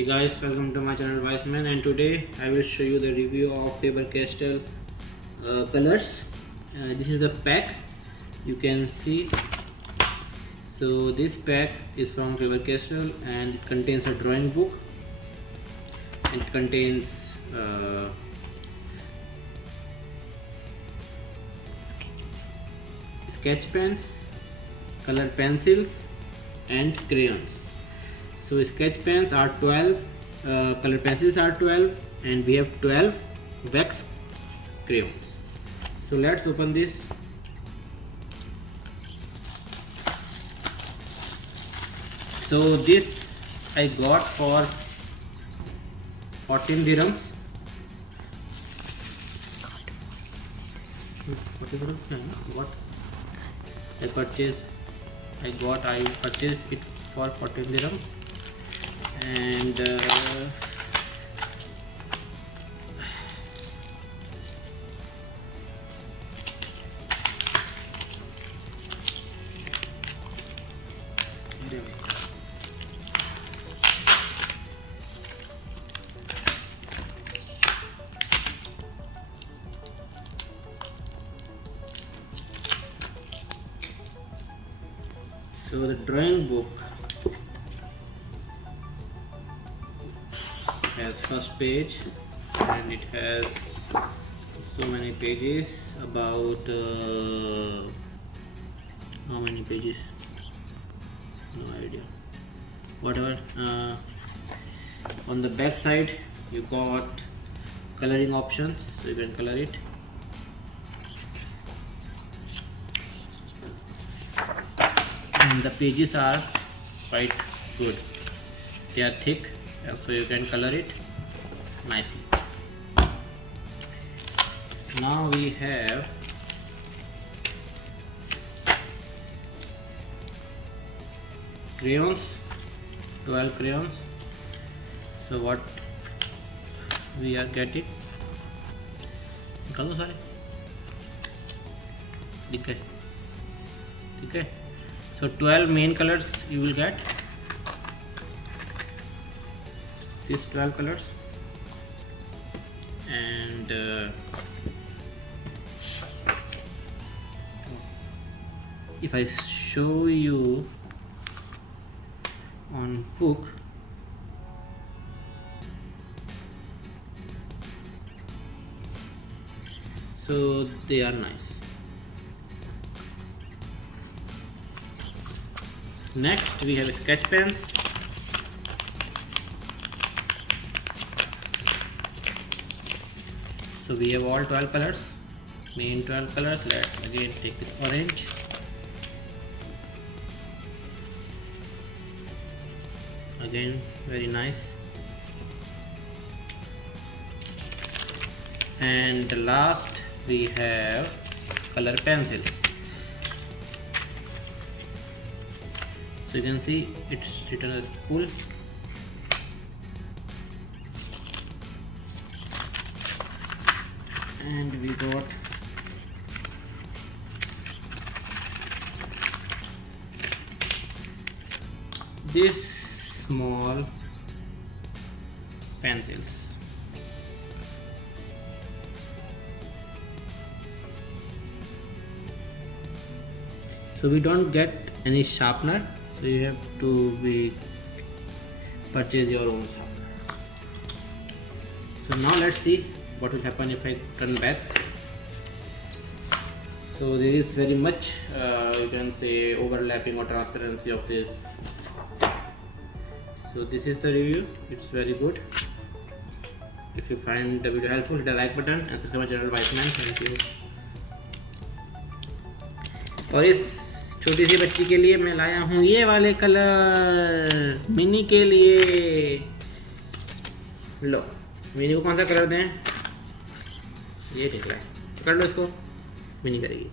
Hey guys, welcome to my channel Wiseman, and today I will show you the review of Faber Castell colors. This is the pack, you can see. So this pack is from Faber Castell and it contains a drawing book. It contains sketch pens, color pencils and crayons. So sketch pens are 12, color pencils are 12, and we have 12 wax crayons. So let's open this. So this I got for 14 dirhams. 40 dirhams? What? I purchased it for 14 dirhams, and so the drawing book has first page, and it has so many pages, about how many pages, no idea, whatever. On the back side you got coloring options, so you can color it. And the pages are quite good, they are thick, so you can color it nicely. Now we have crayons, 12 crayons. So what we are getting, निकालो सारे, ठीक है, ठीक है. So 12 main colors you will get, these 12 colors, and if I show you on book, so they are nice. Next we have sketch pens. So we have all 12 colors, main 12 colors. Let's again take this orange. Again very nice. And the last we have color pencils. So you can see it's written as spool. And we got these small pencils. So we don't get any sharpener, so you have to purchase your own sharpener. So now let's see what will happen if I turn back. So there is very much you can say overlapping or transparency of this. So this is the review, it's very good. If you find the video helpful, hit the like button and subscribe my channel Wiseman. Thank you. और इस छोटी सी बच्ची के लिए मैं लाया हूँ ये वाले कलर, मिनी के लिए. लो, मिनी को कौन सा कलर दें, ये निकला है, पकड़ लो इसको, मिनी करेगी.